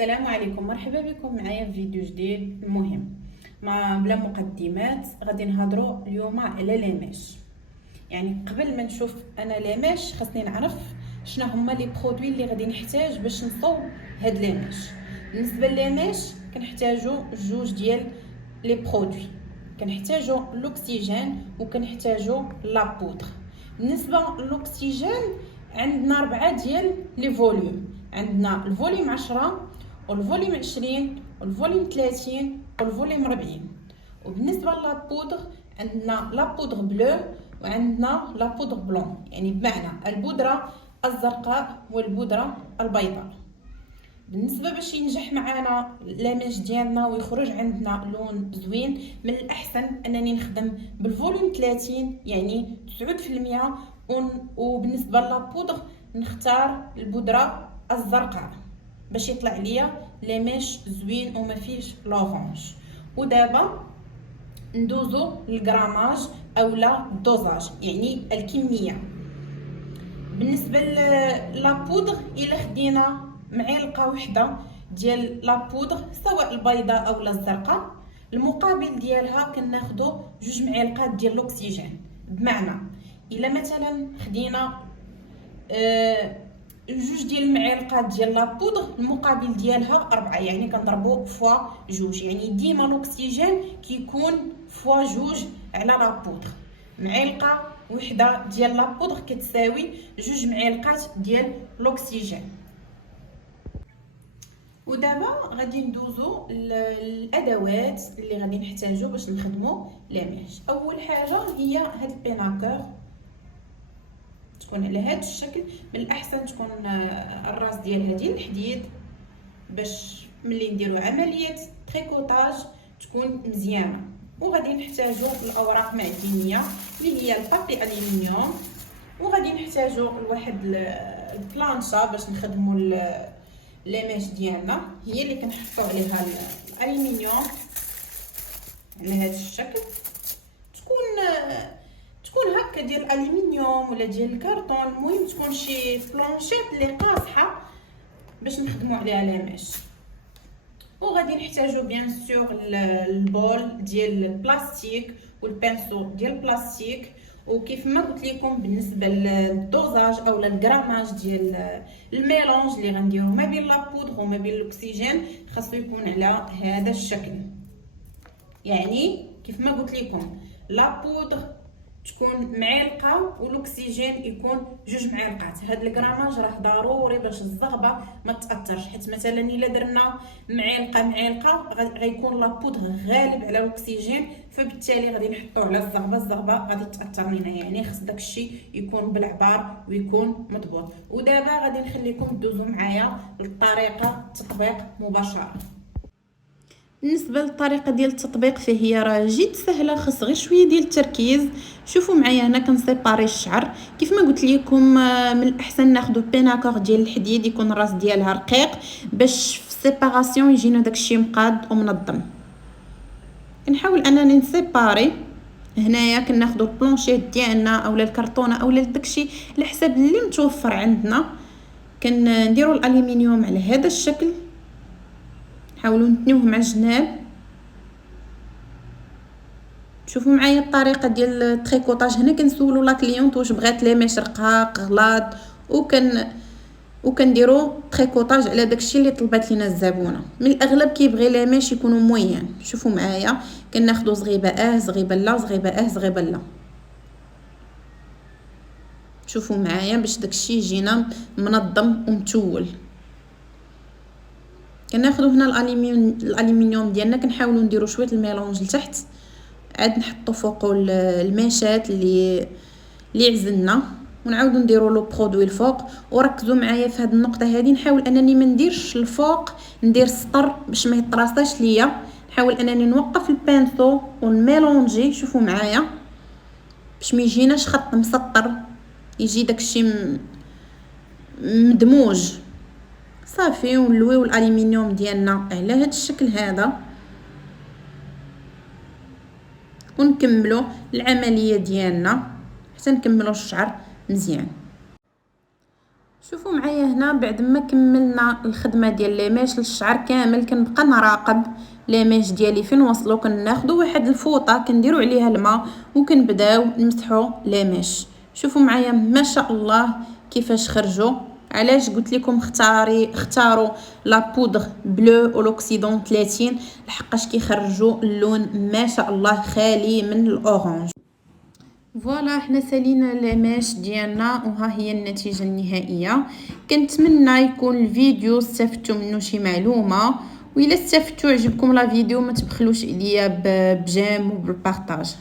السلام عليكم، مرحبا بكم معايا في فيديو جديد. المهم ما بلا مقدمات غادي نهضروا اليوم على ليماش. يعني قبل ما نشوف انا ليماش خاصني نعرف شنو هما لي برودوي اللي غادي نحتاج باش نصوب هاد ليماش. بالنسبه لليماش كنحتاجو جوج ديال لي برودوي، كنحتاجو الاكسجين وكنحتاجو لا بودر. بالنسبه للاكسجين عندنا 4 ديال لي فوليوم، عندنا الفوليوم 10 والفوليوم 20 والفوليوم 30 والفوليوم 40. وبالنسبه للبودر عندنا لا بودر بلو وعندنا لا بودر بلون، يعني بمعنى البودره الزرقاء والبودره البيضاء. بالنسبه باش ينجح معنا لاماج ديالنا ويخرج عندنا لون زوين، من الاحسن انني نخدم بالفوليوم 30 يعني 9%. وبالنسبه للبودر نختار البودره الزرقاء باش يطلع ليا لاماج زوين وما فيهش لورانج. ودابا ندوزو للغراماج اولا الدوزاج، يعني الكميه. بالنسبه لابودر الا خدينا معلقه وحده ديال لابودر سواء البيضاء اولا الزرقاء، المقابل ديالها كناخدو 2 معالق ديال الاكسجين. بمعنى الا مثلا خدينا 2 ديال المعالق ديال لابودر المقابل ديالها 4، يعني كنضربو فوا 2، يعني ديما الاكسجين كيكون فوا 2 على لابودر. معلقه وحده ديال لابودر كتساوي 2 معالق ديال الاكسجين. ودابا غادي ندوزو الادوات اللي غادي نحتاجو باش نخدمو لاماج. اول حاجه هي هاد البيناكور، تكون على هذا الشكل. من الاحسن تكون الراس ديالها ديال الحديد باش ملي نديرو عمليه تريكوتاج تكون مزيانه. وغادي نحتاجو الاوراق معدنيه اللي هي البابي الومنيوم، وغادي نحتاجو لواحد البلانشا باش نخدمو لاماج ديالنا، هي اللي كنحطو عليها الالومنيوم على هذا الشكل. تكون هكا ديال الالومنيوم ولا ديال الكرتون، المهم تكون شي بلانشيط اللي قاصحه باش نخدموا عليها لاماج. وغادي نحتاجو بيان سور البول ديال البلاستيك والبانسو ديال البلاستيك. وكيف ما قلت لكم بالنسبه للدوزاج او للغراماج ديال الميلونج اللي غنديرو ما بين لابودر وما بين الاكسجين خاصو يكون على هذا الشكل. يعني كيف ما قلت لكم لابودر تكون معلقه والاكسجين يكون 2 معالق. هاد الغراماج راه ضروري باش الزغبه ما تاثرش، حيت مثلا الا درنا معلقه غيكون لابودر غالب على الاكسجين، فبالتالي غادي نحطوه على الزغبه غادي تاثر لينا. يعني خص داكشي يكون بالعبار ويكون مضبوط. ودابا غادي نخليكم دوزو معايا للطريقه التطبيق مباشره. بالنسبه للطريقه ديال التطبيق فهي راه جد سهله، خاص غير شويه ديال التركيز. شوفوا معايا هنا كنسيباري الشعر كيف ما قلت لكم. من الاحسن ناخذ بيناكور ديال الحديد يكون الراس ديالها رقيق باش في السيباراسيون يجينا داكشي مقاد ومنظم. كنحاول انني نسيباري. هنايا كناخذ البلونشيت ديالنا اولا الكرتونه اولا داكشي على حساب اللي متوفر عندنا. كنديروا الالومنيوم على هذا الشكل، حاولوا نتنيوه مع الجناب. شوفوا معايا الطريقه ديال التريكوتاج. هنا كنسولوا لا كليونط واش بغات لاماش رقاق غلاط، وكنديروا تريكوتاج على داكشي اللي طلبات لينا الزبونه. من الاغلب كيبغي لاماش يكونوا موين. شوفوا معايا كناخذوا زغيبه زغيبه لا زغيبه زغيبه لا. شوفوا معايا باش داكشي يجينا منظم ومتول. كناخذوا هنا الالومنيوم ديالنا، كنحاولوا نديروا شويه الميلونج لتحت، عاد نحطوا فوقو الماشات اللي عزلنا، ونعاودوا نديروا لو برودوي الفوق. وركزوا معايا في هذه النقطه هذه، نحاول انني ما نديرش الفوق، ندير سطر باش ما يطراصاش ليا. نحاول انني نوقف البانسو ونميلونجي. شوفوا معايا باش ما يجيناش خط مسطر، يجي داكشي مدموج صافي. ونلويو الالومنيوم ديالنا على هذا الشكل هذا، ونكملوا العمليه ديالنا حتى نكملوا الشعر مزيان. شوفوا معايا هنا بعد ما كملنا الخدمه ديال ليميش للشعر كامل، كنبقى نراقب ليميش ديالي فين وصلوا. كناخذوا واحد الفوطه كنديروا عليها الماء وكنبداو نمسحوا ليميش. شوفوا معايا ما شاء الله كيفاش خرجوا. علاش قلت لكم اختاروا لا بودغ بلو او لوكسيدون 30 لحقاش كيخرجوا اللون ما شاء الله خالي من الاورانج. فوالا حنا سالينا ليميش ديالنا وها هي النتيجه النهائيه. كنتمنى يكون الفيديو استفدتوا منه شي معلومه، وإلا استفدتوا عجبكم لا فيديو ما تبخلوش عليا بجيم وبالبارطاج.